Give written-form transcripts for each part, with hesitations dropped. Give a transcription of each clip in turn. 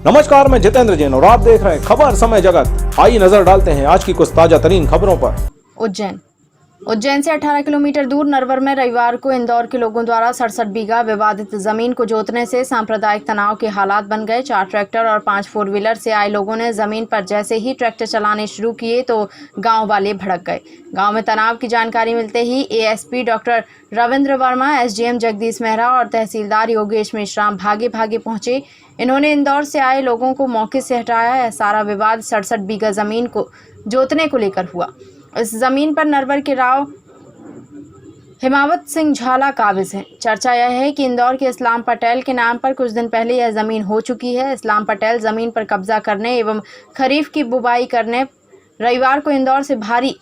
नमस्कार, मैं जितेंद्र जैन और आप देख रहे हैं खबर समय जगत। आइए नजर डालते हैं आज की कुछ ताजा तरीन खबरों पर। उज्जैन से 18 किलोमीटर दूर नरवर में रविवार को इंदौर के लोगों द्वारा 67 बीघा विवादित जमीन को जोतने से सांप्रदायिक तनाव के हालात बन गए। 4 ट्रैक्टर और 5 फोर व्हीलर से आए लोगों ने जमीन पर जैसे ही ट्रैक्टर चलाने शुरू किए तो गांव वाले भड़क गए। गांव में तनाव की जानकारी मिलते ही ASP doctor Ravindra Verma, SDM Jagdish Mehra और तहसीलदार योगेश मेश्राम भागे भागे पहुंचे। इन्होंने इंदौर से आए लोगों को मौके से हटाया। यह सारा विवाद 67 बीघा जमीन को जोतने को लेकर हुआ। इस जमीन पर नरवर के राव हिमावत सिंह झाला काबिज हैं। चर्चा यह है कि इंदौर के इस्लाम पटेल के नाम पर कुछ दिन पहले यह जमीन हो चुकी है। इस्लाम पटेल जमीन पर कब्जा करने एवं खरीफ की बुवाई करने रविवार को इंदौर से भारी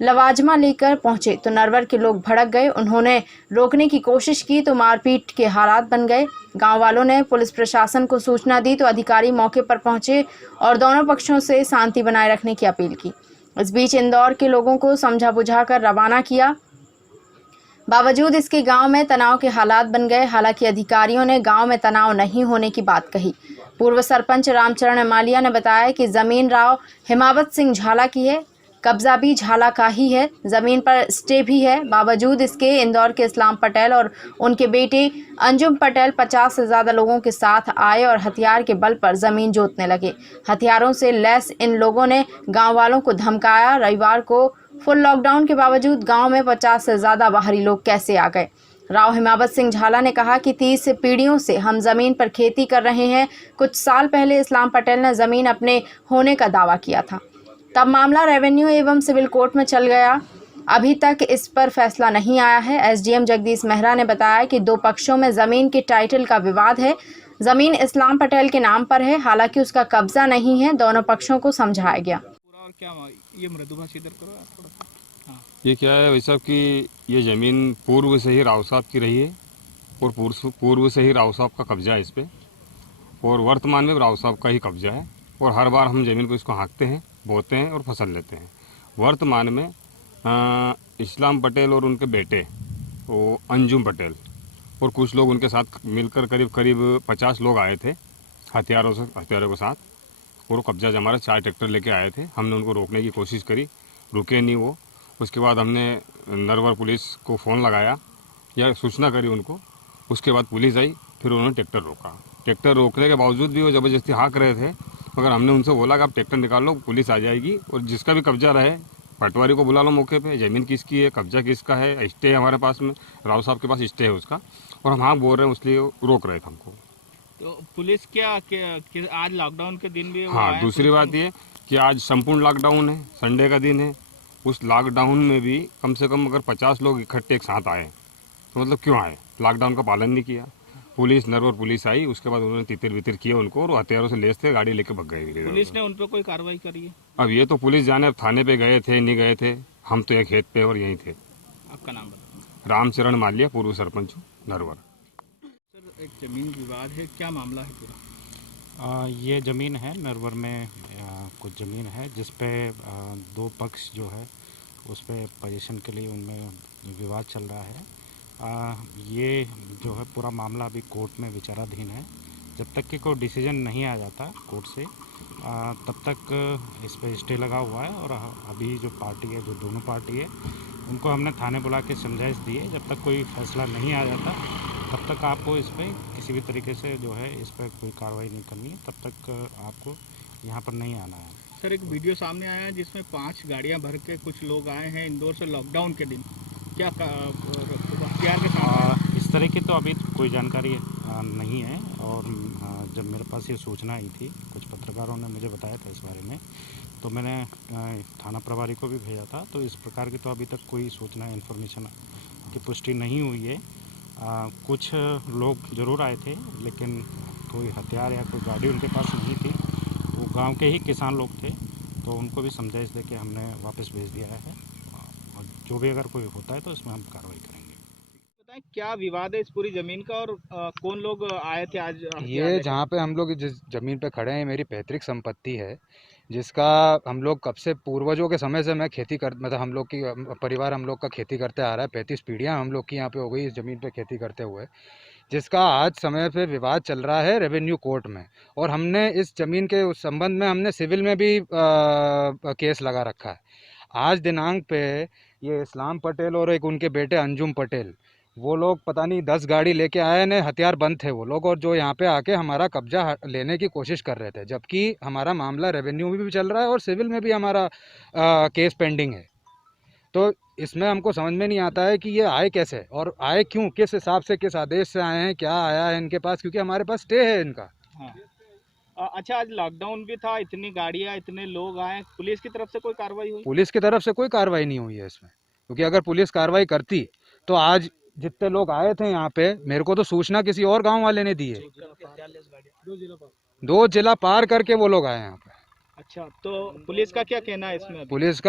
लवाजमा लेकर पहुंचे तो नरवर के लोग भड़क गए। उन्होंने रोकने की कोशिश की तो मारपीट के हालात बन गए। गांव वालों ने पुलिस प्रशासन को सूचना दी तो अधिकारी मौके पर पहुंचे और दोनों पक्षों से शांति बनाए रखने की अपील की। इस बीच इंदौर के लोगों को समझा बुझाकर रवाना किया। बावजूद इसके गांव में तनाव के हालात बन गए। हालांकि अधिकारियों ने गांव में तनाव नहीं होने की बात कही। पूर्व सरपंच रामचरण मालिया ने बताया कि जमीन राव हिमावत सिंह झाला की है, कब्जा भी झाला का ही है, जमीन पर स्टे भी है। बावजूद इसके इंदौर के इस्लाम पटेल और उनके बेटे अंजुम पटेल 50 से ज़्यादा लोगों के साथ आए और हथियार के बल पर जमीन जोतने लगे। हथियारों से लैस इन लोगों ने गांव वालों को धमकाया। रविवार को फुल लॉकडाउन के बावजूद गांव में 50 से ज़्यादा बाहरी लोग कैसे आ गए। राव हिमावत सिंह झाला ने कहा कि 30 पीढ़ियों से हम जमीन पर खेती कर रहे हैं। कुछ साल पहले इस्लाम पटेल ने जमीन अपने होने का दावा किया था, तब मामला रेवेन्यू एवं सिविल कोर्ट में चल गया। अभी तक इस पर फैसला नहीं आया है। एसडीएम जगदीश मेहरा ने बताया कि दो पक्षों में जमीन के टाइटल का विवाद है। जमीन इस्लाम पटेल के नाम पर है, हालांकि उसका कब्जा नहीं है। दोनों पक्षों को समझाया गया। और क्या ये मृदुभाषी इधर करो आप थोड़ा सा। हाँ। ये क्या है वैसा कि ये ज़मीन पूर्व से ही राव साहब की रही है और पूर्व से ही राव साहब का कब्जा है इस पर और वर्तमान में राव साहब का ही कब्जा है और हर बार हम ज़मीन को इसको हाँकते हैं, बोते हैं और फसल लेते हैं। वर्तमान में इस्लाम पटेल और उनके बेटे वो अंजुम पटेल और कुछ लोग उनके साथ मिलकर करीब 50 लोग आए थे हथियारों के साथ और वो कब्जा जमा रहे। 4 ट्रैक्टर लेके आए थे। हमने उनको रोकने की कोशिश करी, रुके नहीं वो। उसके बाद हमने नरवर पुलिस को फ़ोन लगाया या सूचना करी उनको। उसके बाद पुलिस आई, फिर उन्होंने ट्रैक्टर रोका। ट्रैक्टर रोकने के बावजूद भी वो ज़बरदस्ती हाँक रहे थे, मगर हमने उनसे बोला कि आप ट्रैक्टर निकाल लो, पुलिस आ जाएगी और जिसका भी कब्जा रहे पटवारी को बुला लो मौके पे। ज़मीन किसकी है, कब्जा किसका है, स्टे है हमारे पास में, राव साहब के पास स्टे है उसका, और हम हाँ बोल रहे हैं इसलिए रोक रहे थे हमको। तो पुलिस क्या आज लॉकडाउन के दिन भी वो हाँ, आए दूसरी बात ये कि आज संपूर्ण लॉकडाउन है, संडे का दिन है। उस लॉकडाउन में भी कम से कम अगर 50 लोग इकट्ठे एक साथ आए तो मतलब क्यों आए? लॉकडाउन का पालन नहीं किया। पुलिस नरवर पुलिस आई, उसके बाद उन्होंने तितर बितर किया उनको और हथियारों से लेस थे, गाड़ी लेके भग गए। पुलिस ने उन पर कोई कार्रवाई करी है? अब ये तो पुलिस जाने, अब थाने पे गए थे नहीं गए थे, हम तो एक खेत पे और यहीं थे। आपका नाम बताओ। रामचरण मालिया, पूर्व सरपंच नरवर। सर, एक जमीन विवाद है, क्या मामला है पूरा? ये ज़मीन है नरवर में, कुछ ज़मीन है जिस पे दो पक्ष जो है उस पे पोजीशन के लिए उनमें विवाद चल रहा है। ये जो है पूरा मामला अभी कोर्ट में विचाराधीन है। जब तक कि कोई डिसीजन नहीं आ जाता कोर्ट से तब तक इस पे स्टे लगा हुआ है। और अभी जो पार्टी है, जो दोनों पार्टी है, उनको हमने थाने बुला के समझाइश दी है। जब तक कोई फैसला नहीं आ जाता तब तक आपको इस पर किसी भी तरीके से जो है इस पर कोई कार्रवाई नहीं करनी है, तब तक आपको यहाँ पर नहीं आना है। सर, एक वीडियो सामने आया है जिसमें 5 गाड़ियां भर के कुछ लोग आए हैं इंदौर से लॉकडाउन के दिन। क्या हथियार के साथ? इस तरह की तो अभी कोई जानकारी नहीं है। और जब मेरे पास ये सूचना आई थी, कुछ पत्रकारों ने मुझे बताया था इस बारे में, तो मैंने थाना प्रभारी को भी भेजा था। तो इस प्रकार की तो अभी तक कोई सूचना इन्फॉर्मेशन की पुष्टि नहीं हुई है। कुछ लोग ज़रूर आए थे लेकिन कोई हथियार या कोई गाड़ी उनके पास नहीं थी। वो गांव के ही किसान लोग थे, तो उनको भी समझाइश दे के हमने वापस भेज दिया है। और जो भी अगर कोई होता है तो इसमें हम कार्रवाई करेंगे। बताएं क्या विवाद है इस पूरी जमीन का और कौन लोग आए थे आज? ये जहाँ पे हम लोग जिस ज़मीन पे खड़े हैं, मेरी पैतृक संपत्ति है, जिसका हम लोग कब से पूर्वजों के समय से मैं खेती कर मतलब हम लोग की परिवार हम लोग का खेती करते आ रहा है। 35 पीढ़ियाँ हम लोग की यहाँ पे हो गई इस ज़मीन पे खेती करते हुए। जिसका आज समय पे विवाद चल रहा है रेवेन्यू कोर्ट में। और हमने इस ज़मीन के उस संबंध में हमने सिविल में भी केस लगा रखा है। आज दिनांक पे ये इस्लाम पटेल और एक उनके बेटे अंजुम पटेल, वो लोग पता नहीं 10 गाड़ी लेके आए ने, हथियार बंद थे वो लोग, और जो यहाँ पे आके हमारा कब्जा लेने की कोशिश कर रहे थे, जबकि हमारा मामला रेवेन्यू में भी चल रहा है और सिविल में भी हमारा केस पेंडिंग है। तो इसमें हमको समझ में नहीं आता है कि ये आए कैसे और आए क्यों, किस हिसाब से, किस आदेश से आए हैं, क्या आया है इनके पास, क्योंकि हमारे पास स्टे है इनका। हाँ। अच्छा, आज लॉकडाउन भी था, इतनी गाड़ियाँ, इतने लोग आए, पुलिस की तरफ से कोई कार्रवाई हुई? पुलिस की तरफ से कोई कार्रवाई नहीं हुई है इसमें, क्योंकि अगर पुलिस कार्रवाई करती तो आज जितने लोग आए थे यहाँ पे, मेरे को तो सूचना किसी और गांव वाले ने दी है। 2 जिला पार करके वो लोग आए यहाँ पे। अच्छा, तो पुलिस का क्या कहना है इसमें? पुलिस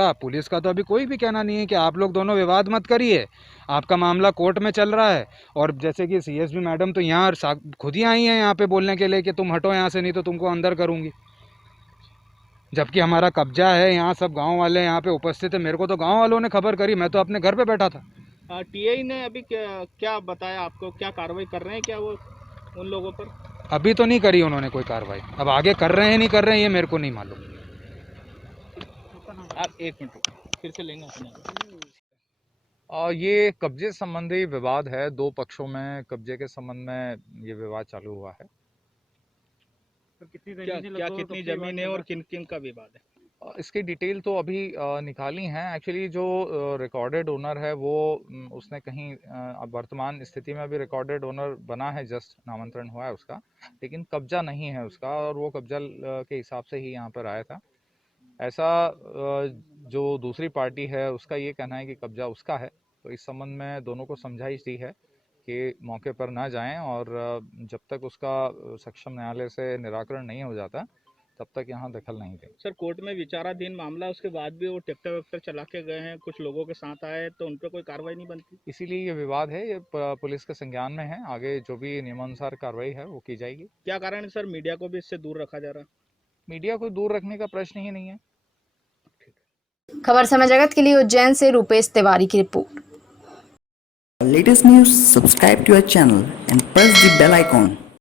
का तो अभी कोई भी कहना नहीं है कि आप लोग दोनों विवाद मत करिए, आपका मामला कोर्ट में चल रहा है। और जैसे कि सीएसपी मैडम तो यहाँ खुद ही आई हैं यहाँ पे बोलने के लिए कि तुम हटो यहाँ से, नहीं तो तुमको अंदर करूँगी, जबकि हमारा कब्जा है। यहाँ सब गांव वाले यहाँ पे उपस्थित है, मेरे को तो गांव वालों ने खबर करी, मैं तो अपने घर पे बैठा था। टीआई ने अभी क्या बताया आपको, क्या कार्रवाई कर रहे हैं क्या वो उन लोगों पर? अभी तो नहीं करी उन्होंने कोई कार्रवाई, अब आगे कर रहे हैं नहीं कर रहे हैं ये मेरे को नहीं मालूम। आप 1 मिनट रुको, फिर से लेंगे अपने। ये कब्जे संबंधी विवाद है, 2 पक्षों में कब्जे के संबंध में ये विवाद चालू हुआ है। तो कितनी जमीन है और किन किन का विवाद है? इसकी डिटेल तो अभी निकाली है। एक्चुअली जो रिकॉर्डेड ओनर है वो उसने कहीं अब वर्तमान स्थिति में अभी रिकॉर्डेड ओनर बना है, जस्ट नामांतरण हुआ है उसका, लेकिन कब्जा नहीं है उसका, और वो कब्जा के हिसाब से ही यहाँ पर आया था। ऐसा जो दूसरी पार्टी है उसका ये कहना है कि कब्जा उसका है। तो इस संबंध में दोनों को समझाइश दी है कि मौके पर ना जाएं, और जब तक उसका सक्षम न्यायालय से निराकरण नहीं हो जाता तब तक यहाँ दखल नहीं दें। सर, कोर्ट में विचाराधीन मामला, उसके बाद भी वो ट्रैक्टर वैक्टर चला के गए हैं, कुछ लोगों के साथ आए, तो उन पर कोई कार्रवाई नहीं बनती? इसीलिए ये विवाद है, ये पुलिस के संज्ञान में है, आगे जो भी नियमानुसार कार्रवाई है वो की जाएगी। क्या कारण है सर, मीडिया को भी इससे दूर रखा जा रहा है? मीडिया को दूर रखने का प्रश्न ही नहीं है। खबर समय जगत के लिए उज्जैन से रूपेश तिवारी की report. Latest news, subscribe to our channel and press the bell icon.